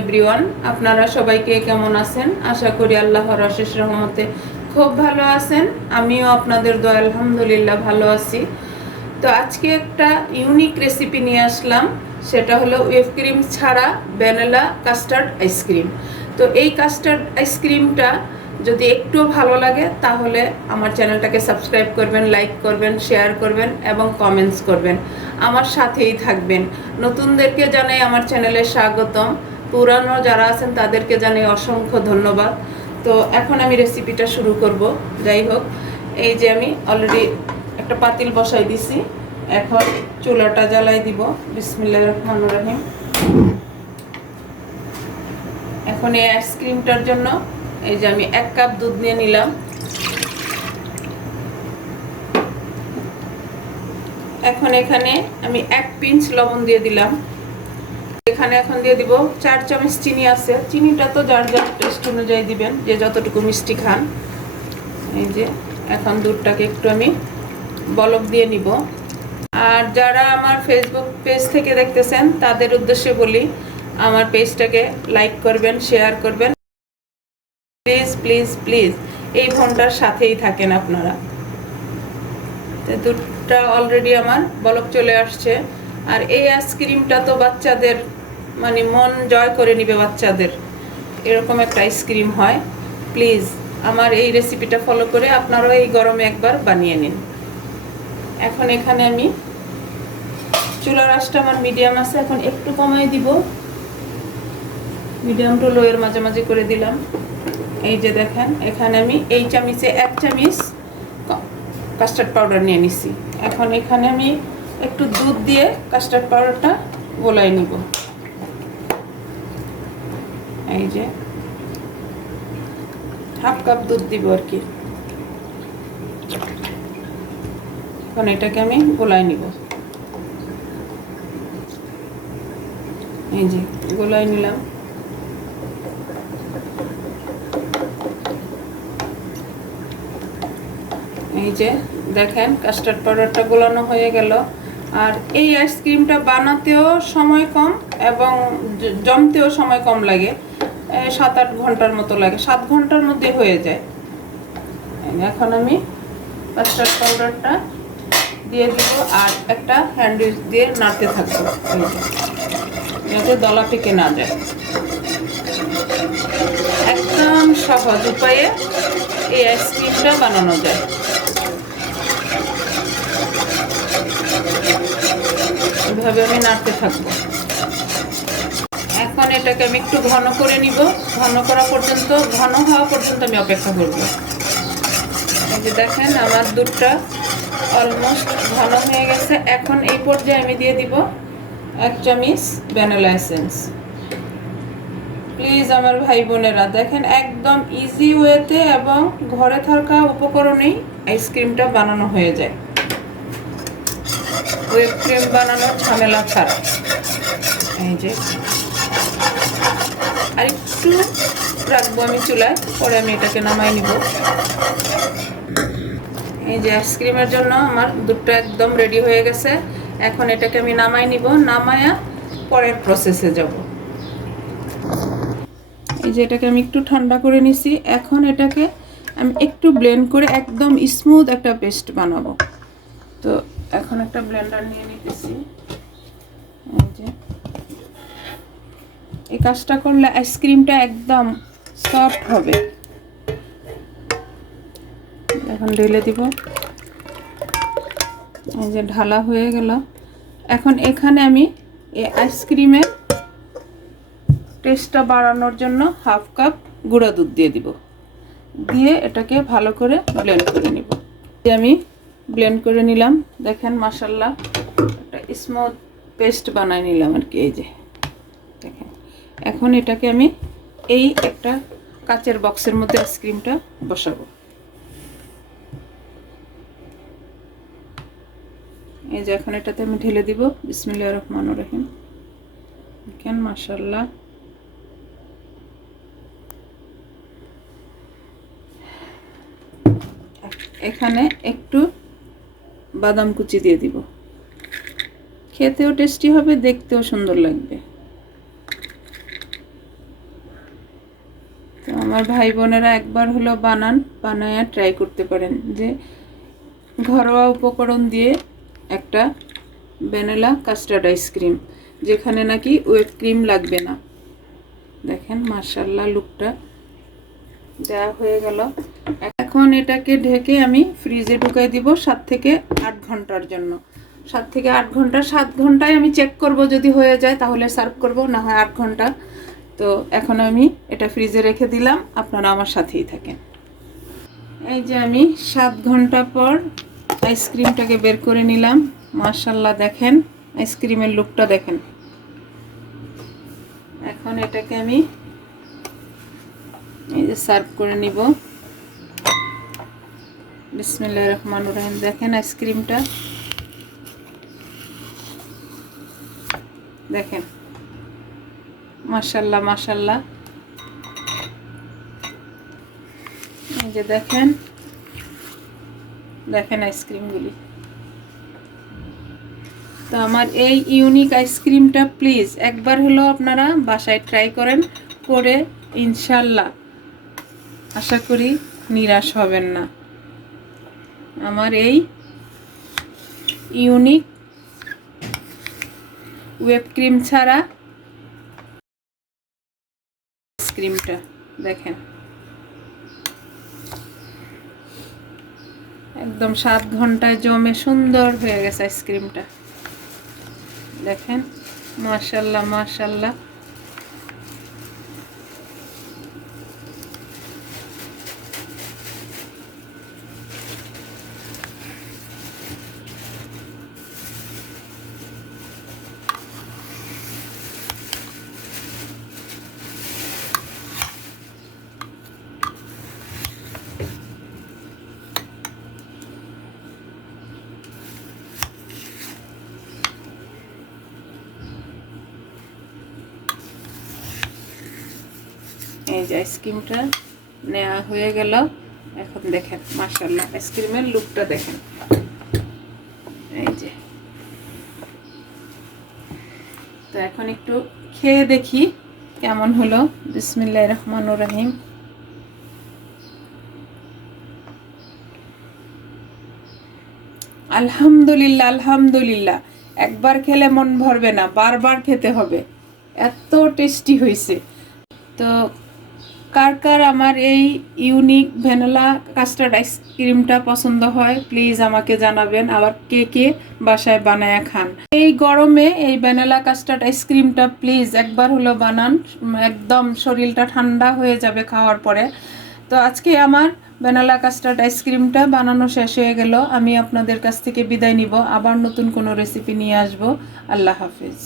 Everyone, আপনারা সবাইকে কেমন আছেন? আশা করি আল্লাহর অশেষ রহমতে খুব ভালো আছেন। আমিও আপনাদের দোয়া আলহামদুলিল্লাহ ভালো আছি। তো আজকে একটা ইউনিক রেসিপি নিয়ে আসলাম, সেটা হলো হুইপ ক্রিম ছাড়া ভ্যানিলা কাস্টার্ড আইসক্রিম। তো এই কাস্টার্ড আইসক্রিমটা যদি একটু ভালো লাগে তাহলে আমার চ্যানেলটাকে সাবস্ক্রাইব করবেন, লাইক করবেন, শেয়ার করবেন এবং কমেন্টস করবেন, আমার সাথেই থাকবেন। নতুনদেরকে জানাই আমার চ্যানেলে স্বাগতম, পুরানো যারা আছেন তাদেরকে জানাই অসংখ্য ধন্যবাদ। তো এখন আমি রেসিপিটা শুরু করব। যাই হোক, এই যে আমি অলরেডি একটা পাতিল বসাই দিছি, এখন চুলাটা জ্বালাই দিব। বিসমিল্লাহির রহমানির রহিম। এখন এই আইসক্রিমটার জন্য এই যে আমি 1 কাপ দুধ নিয়ে নিলাম। এখন এখানে আমি 1 পিঞ্চ লবণ দিয়ে দিলাম। এখানে এখন দিয়ে দিব 4 চামচ চিনি আছে। চিনিটা তো যার যার টেস্ট অনুযায়ী দিবেন, যে যতটুকু মিষ্টি খান। এই যে এখন দুধটাকে একটু আমি বলক দিয়ে নিব। আর যারা আমার ফেসবুক পেজ থেকে দেখতেছেন তাদের উদ্দেশ্যে বলি, আমার পেজটাকে লাইক করবেন, শেয়ার করবেন, প্লিজ প্লিজ প্লিজ। এই ফোনটার সাথেই থাকেন আপনারা। দুধটা অলরেডি আমার বলক চলে আসছে। আর এই আইসক্রিমটা তো বাচ্চাদের মানে মন জয় করে নিবে, বাচ্চাদের এরকম একটা আইসক্রিম হয়। প্লিজ আমার এই রেসিপিটা ফলো করে আপনারাও এই গরমে একবার বানিয়ে নিন। এখন এখানে আমি চুলার আঁচটা আমার মিডিয়াম আছে, এখন একটু কমাই দিব, মিডিয়াম টু লো এর মাঝামাঝি করে দিলাম। এই যে দেখেন, এখানে আমি এই চামচে 1 চামচ কাস্টার্ড পাউডার নিয়ে নিছি। এখন এখানে আমি একটু দুধ দিয়ে কাস্টার্ড পাউডারটা গোলাই নিব। এই যে 1/2 কাপ দুধ দিব আর কি। এখন এটাকে আমি গোলাই নিব। এই যে গোলাই নিলাম। এই যে দেখেন কাস্টার্ড পাউডারটা গোলানো হয়ে গেল। আর এই আইসক্রিমটা বানাতেও সময় কম এবং জমতেও সময় কম লাগে, 7-8 ঘন্টার মতো লাগে, 7 ঘন্টার মধ্যে হয়ে যায়। এখন আমি কাস্টার্ড পাউডারটা দিয়ে দিব আর একটা হ্যান্ড উইচ দিয়ে নাড়তে থাকবো, যাতে দলা পেকে না যায়। একদম সহজ উপায়ে এই আইসক্রিমটা বানানো যায়। এভাবে আমি নাড়তে থাকবো। এখন এটাকে আমি একটু ঘন করে নিব। ঘন করা পর্যন্ত, ঘন হওয়া পর্যন্ত আমি অপেক্ষা করব। এই যে দেখেন আমার দুধটা অলমোস্ট ঘন হয়ে গেছে। এখন এই পর্যায়ে আমি দিয়ে দিব 1 চামচ ভ্যানিলা এসেন্স। প্লিজ আমার ভাই বোনেরা দেখেন, একদম ইজি ওয়েতে এবং ঘরে থাকা উপকরণেই আইসক্রিমটা বানানো হয়ে যায়, হুইপ ক্রিম বানানোর ঝামেলা ছাড়া। এই যে আর একটু রাখবো আমি চুলায়, পরে আমি এটাকে নামাই নিব। এই যে আইসক্রিমের জন্য আমার দুধটা একদম রেডি হয়ে গেছে। এখন এটাকে আমি নামাই নিব, নামায়া পরের প্রসেসে যাব। এই যে এটাকে আমি একটু ঠান্ডা করে নিছি। এখন এটাকে আমি একটু ব্লেন্ড করে একদম স্মুথ একটা পেস্ট বানাবো। তো এখন একটা ব্লেন্ডার নিয়ে নিতেছি। এই যে এই কাজটা করলে আইসক্রিমটা একদম সফট হবে। এখন ঢেলে দিব। এই যে ঢালা হয়ে গেল। এখন এখানে আমি এই আইসক্রিমের টেস্টটা বাড়ানোর জন্য 1/2 কাপ গুঁড়া দুধ দিয়ে দিব, দিয়ে এটাকে ভালো করে ব্লেন্ড করে নিব। আমি ব্লেন্ড করে নিলাম। দেখেন মাশাআল্লাহ একটা স্মুথ পেস্ট বানাই নিলাম আর কি। এই যে দেখেন, এখন এটাকে আমি এই একটা কাচের বক্সের মধ্যে আইসক্রিমটা বসাবো। এই যে এখন এটাতে আমি ঢেলে দিব। বিসমিল্লাহির রহমানির রহিম। দেখেন মাশাআল্লাহ এখানে একটু বাদাম কুচি দিয়ে দিব। খেতেও টেস্টি হবে, দেখতেও সুন্দর লাগবে। তো আমার ভাই বোনেরা একবার হলো বানায়া ট্রাই করতে পারেন যে ঘরোয়া উপকরণ দিয়ে একটা ভ্যানিলা কাস্টার্ড আইসক্রিম, যেখানে নাকি হুইপ ক্রিম লাগবে না। দেখেন মাশাআল্লাহ লুকটা দেওয়া হয়ে গেল। এখন এটাকে ঢেকে আমি ফ্রিজে ঢুকাই দিব 7 থেকে 8 ঘন্টার জন্য। 7 থেকে 8 ঘন্টা, 7 ঘন্টায় আমি চেক করব, যদি হয়ে যায় তাহলে সার্ভ করব, না হয় 8 ঘন্টা। তো এখন আমি এটা ফ্রিজে রেখে দিলাম, আপনারা আমার সাথেই থাকেন। এই যে আমি 7 ঘন্টা পর আইসক্রিমটাকে বের করে নিলাম। মাশাআল্লাহ দেখেন আইসক্রিমের লুকটা দেখেন। এখন এটাকে আমি এই যে সার্ভ করে নিব। বিসমিল্লাহির রহমানির রহিম। দেখেন আইসক্রিমটা দেখেন, মাশাআল্লাহ মাশাআল্লাহ। এই যে দেখেন দেখেন আইসক্রিমগুলি। তো আমার এই ইউনিক আইসক্রিমটা প্লিজ একবার হলো আপনারা বাসায় ট্রাই করেন, করে ইনশাল্লাহ আশা করি নিরাশ হবেন না। আমার এই ইউনিক হুইপ ক্রিম ছাড়া আইসক্রিমটা দেখেন, একদম 7 ঘন্টায় জমে সুন্দর হয়ে গেছে আইসক্রিমটা। দেখেন মাশাআল্লাহ মাশাআল্লাহ। এই যে আইসক্রিমটা নেওয়া হয়ে গেল। এখন দেখেন মাশাআল্লাহ আইসক্রিমের লুকটা দেখেন। এই যে তো এখন একটু খেয়ে দেখি কেমন হলো। বিসমিল্লাহির রহমানির রহিম। আলহামদুলিল্লাহ আলহামদুলিল্লাহ। একবার খেলে মন ভরবে না, বারবার খেতে হবে, এত টেস্টি হয়েছে। তো কার কার আমার এই ইউনিক ভ্যানিলা কাস্টার্ড আইসক্রিমটা পছন্দ হয় প্লিজ আমাকে জানাবেন। আবার কে কে বাসায় বানায় খান এই গরমে এই ভ্যানিলা কাস্টার্ড আইসক্রিমটা প্লিজ একবার হলো বানান, একদম শরীরটা ঠান্ডা হয়ে যাবে খাওয়ার পরে। তো আজকে আমার ভ্যানিলা কাস্টার্ড আইসক্রিমটা বানানো শেষ হয়ে গেল। আমি আপনাদের কাছ থেকে বিদায় নিব, আবার নতুন কোনো রেসিপি নিয়ে আসব। আল্লাহ হাফিজ।